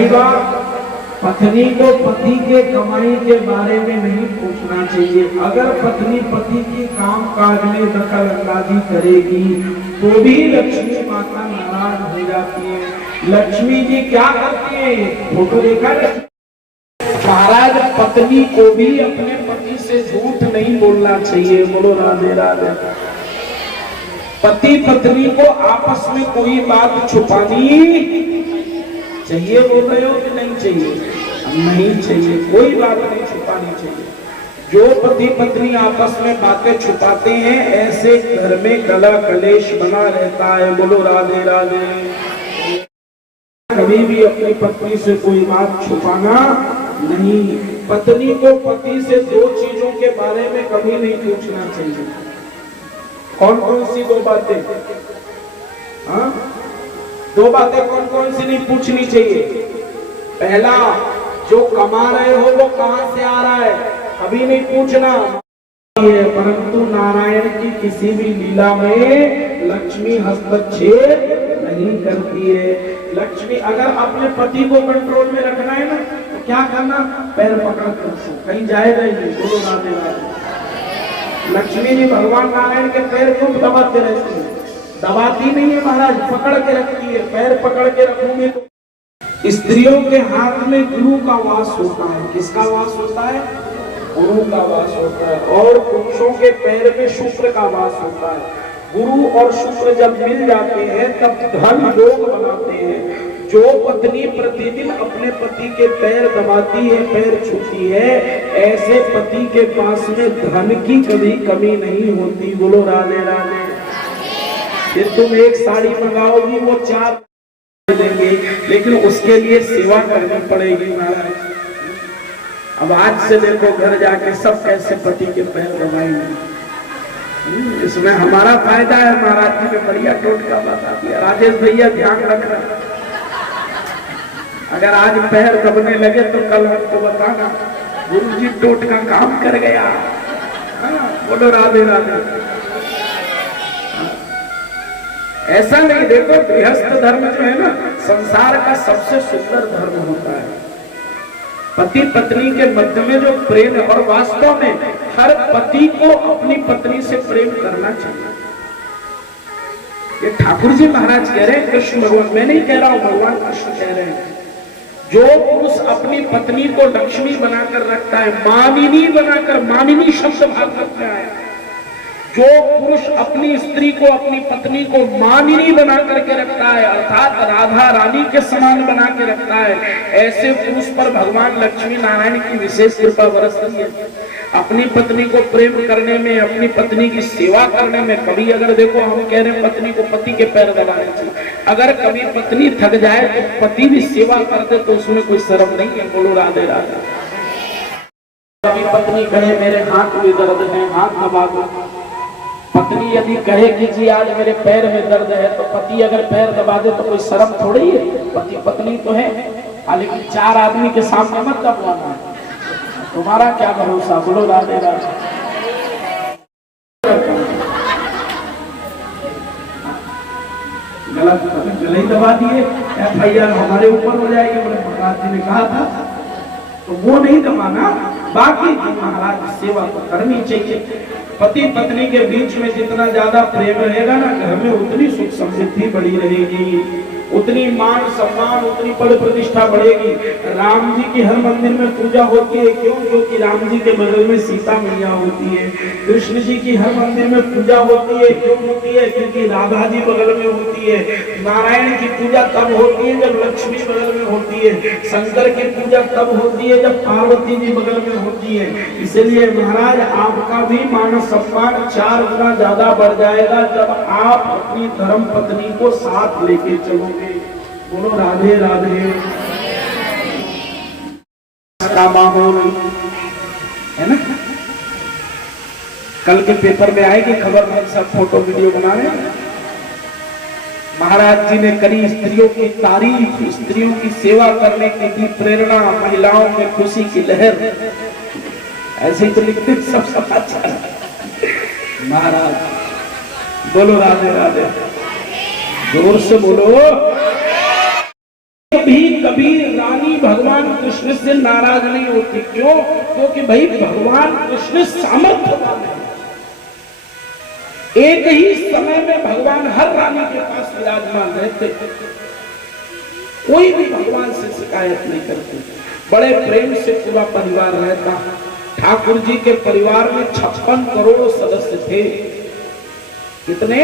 भाई बात, पत्नी को पति के कमाई के बारे में नहीं पूछना चाहिए। अगर पत्नी पति की काम काज में दखल अंदाजी करेगी तो भी लक्ष्मी माता नाराज हो जाती है। लक्ष्मी जी क्या करती है, फोटो देखा है महाराज, पत्नी को भी अपने पति से झूठ नहीं बोलना चाहिए। बोलो राधे राधे। पति पत्नी को आपस में कोई बात छुपानी चाहिए, बोल रहे हो कि नहीं चाहिए? नहीं चाहिए, कोई बात नहीं छुपानी चाहिए। जो पति पत्नी आपस में बातें छुपाते हैं ऐसे घर में कला कलेश बना रहता है। बोलो राधे राधे। कभी भी अपनी पत्नी से कोई बात छुपाना नहीं। पत्नी को पति से दो चीजों के बारे में कभी नहीं पूछना चाहिए। कौन कौन सी दो बातें? हाँ, दो बातें कौन कौन सी नहीं पूछनी चाहिए? पहला, जो कमा रहे हो वो कहां से आ रहा है, कभी नहीं पूछना। परंतु नारायण की किसी भी लीला में लक्ष्मी हस्तक्षेप नहीं करती है। लक्ष्मी अगर अपने पति को कंट्रोल में रखना है ना तो क्या करना, पैर पकड़ कर कहीं जाएगा ही नहीं। बोलो राधे राधे। लक्ष्मी जी भगवान नारायण के पैर क्यों दबाते रहती है? दबाती नहीं है महाराज, पकड़ के रखती है। पैर पकड़ के रखोगे तो स्त्रियों के हाथ में गुरु का वास होता है। किसका वास होता है? गुरु का वास होता है। और पुरुषों के पैर में शुक्र का वास होता है। गुरु और शुक्र जब मिल जाते हैं तब धन योग बनाते हैं। जो पत्नी प्रतिदिन अपने पति के पैर दबाती है, पैर छूती है, ऐसे पति के पास में धन की कभी कमी नहीं होती। बोलो राधे राधे। फिर तुम एक साड़ी मंगाओगी वो 4 देंगे, लेकिन उसके लिए सेवा करनी पड़ेगी महाराज। अब आज से देखो घर जाके सब कैसे पति के पैर दबाएंगे। इसमें हमारा फायदा है। महाराज जी ने बढ़िया टोटका बता दिया। राजेश भैया ध्यान रखना, अगर आज पैर दबने लगे तो कल हमको बताना, गुरु जी टोटका काम कर गया। बोलो राधे राधे। ऐसा नहीं, देखो गृहस्थ धर्म जो है ना संसार का सबसे सुंदर धर्म होता है। पति पत्नी के मध्य में जो प्रेम है, और वास्तव में हर पति को अपनी पत्नी से प्रेम करना चाहिए। ये ठाकुर जी महाराज कह रहे हैं, कृष्ण भगवान, मैं नहीं कह रहा हूं, भगवान कृष्ण कह रहे हैं। जो पुरुष अपनी पत्नी को लक्ष्मी बनाकर रखता है, मानिनी बनाकर, मानिनी शब्द भागवत में आया, जो पुरुष अपनी स्त्री को, अपनी पत्नी को मानिनी बना करके रखता है, अर्थात राधा रानी के समान बना के रखता है, ऐसे पुरुष पर भगवान लक्ष्मी नारायण की विशेष कृपा बरसती है। अपनी पत्नी को प्रेम करने में, अपनी पत्नी की सेवा करने में, कभी अगर देखो हम कह रहे हैं पत्नी को पति के पैर दबाने चाहिए, अगर कभी पत्नी थक जाए तो पति भी सेवा करते तो उसमें कोई शर्म नहीं है। बोलो राधे राधे। कभी पत्नी कहे मेरे हाथ में दर्द है, हाथ दबा दो। पत्नी यदि कहे कि जी आज मेरे पैर में दर्द है, तो पति अगर पैर दबा दे तो कोई शर्म थोड़ी है। पति पत्नी तो है, लेकिन 4 आदमी के सामने मत दबाना, तुम्हारा क्या भरोसा। बोलो राधे राधे। गले दबा दिए, FIR हमारे ऊपर हो जाएगी। बोले महाराज जी ने कहा था, तो वो नहीं दबाना। बाकी महाराज सेवा तो करनी चाहिए। पति पत्नी के बीच में जितना ज्यादा प्रेम रहेगा ना, घर में उतनी सुख समृद्धि बढ़ी रहेगी, उतनी मान सम्मान, उतनी पद प्रतिष्ठा बढ़ेगी। राम जी की हर मंदिर में पूजा होती है, क्यों? क्योंकि राम जी के बगल में सीता मैया होती है। कृष्ण जी की हर मंदिर में पूजा होती है, क्यों होती है? क्योंकि राधा जी बगल में होती है। नारायण की पूजा तब होती है जब लक्ष्मी बगल में होती है। शंकर की पूजा तब होती है जब पार्वती जी बगल में होती है। इसलिए महाराज आपका भी मान सम्मान 4 गुना ज्यादा बढ़ जाएगा जब आप अपनी धर्म पत्नी को साथ लेके चलोगे। बोलो राधे राधे। का माहौल है ना, कल के पेपर में आएगी खबर, हम सब फोटो वीडियो बना रहे हैं। महाराज जी ने करी स्त्रियों की तारीफ, स्त्रियों की सेवा करने की दी प्रेरणा, महिलाओं में खुशी की लहर। ऐसे ही तो लिखते सब समाचार महाराज। बोलो राधे राधे, जोर से बोलो। कभी कभी रानी कृष्ण से नाराज नहीं होती। क्यों? क्योंकि भाई भगवान कृष्ण सामर्थ्यवान है। एक ही समय में भगवान हर रानी के पास विराजमान रहते, कोई भी भगवान से शिकायत नहीं करते। बड़े प्रेम से पूरा परिवार रहता। ठाकुर जी के परिवार में 56 करोड़ सदस्य थे। कितने?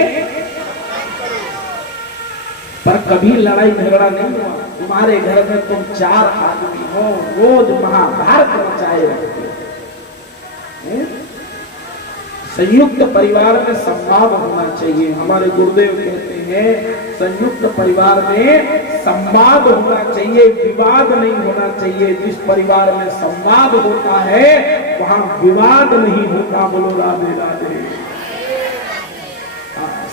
पर कभी लड़ाई झगड़ा नहीं हुआ। तुम्हारे घर में तुम 4 आदमी हो, रोज महाभारत मचाए रखते। संयुक्त परिवार में संवाद होना चाहिए। हमारे गुरुदेव कहते हैं संयुक्त परिवार में संवाद होना चाहिए, विवाद नहीं होना चाहिए। जिस परिवार में संवाद होता है वहां विवाद नहीं होता। बोलो राधे राधे।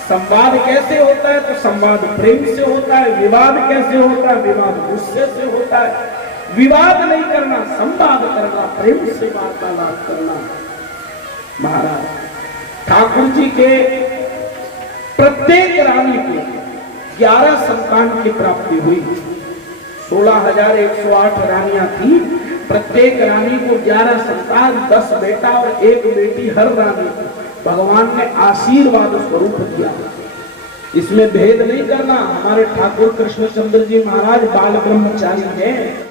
संवाद कैसे होता है? तो संवाद प्रेम से होता है। विवाद कैसे होता है? विवाद गुस्से से होता है। विवाद नहीं करना, संवाद करना, प्रेम से वार्तालाप करना। महाराज ठाकुर जी के प्रत्येक रानी को 11 संतान की प्राप्ति हुई। 16,108 रानियां थी। प्रत्येक रानी को 11 संतान, 10 बेटा और 1 बेटी हर रानी को भगवान ने आशीर्वाद स्वरूप दिया। इसमें भेद नहीं करना। हमारे ठाकुर कृष्णचंद्र जी महाराज बाल ब्रह्मचारी हैं।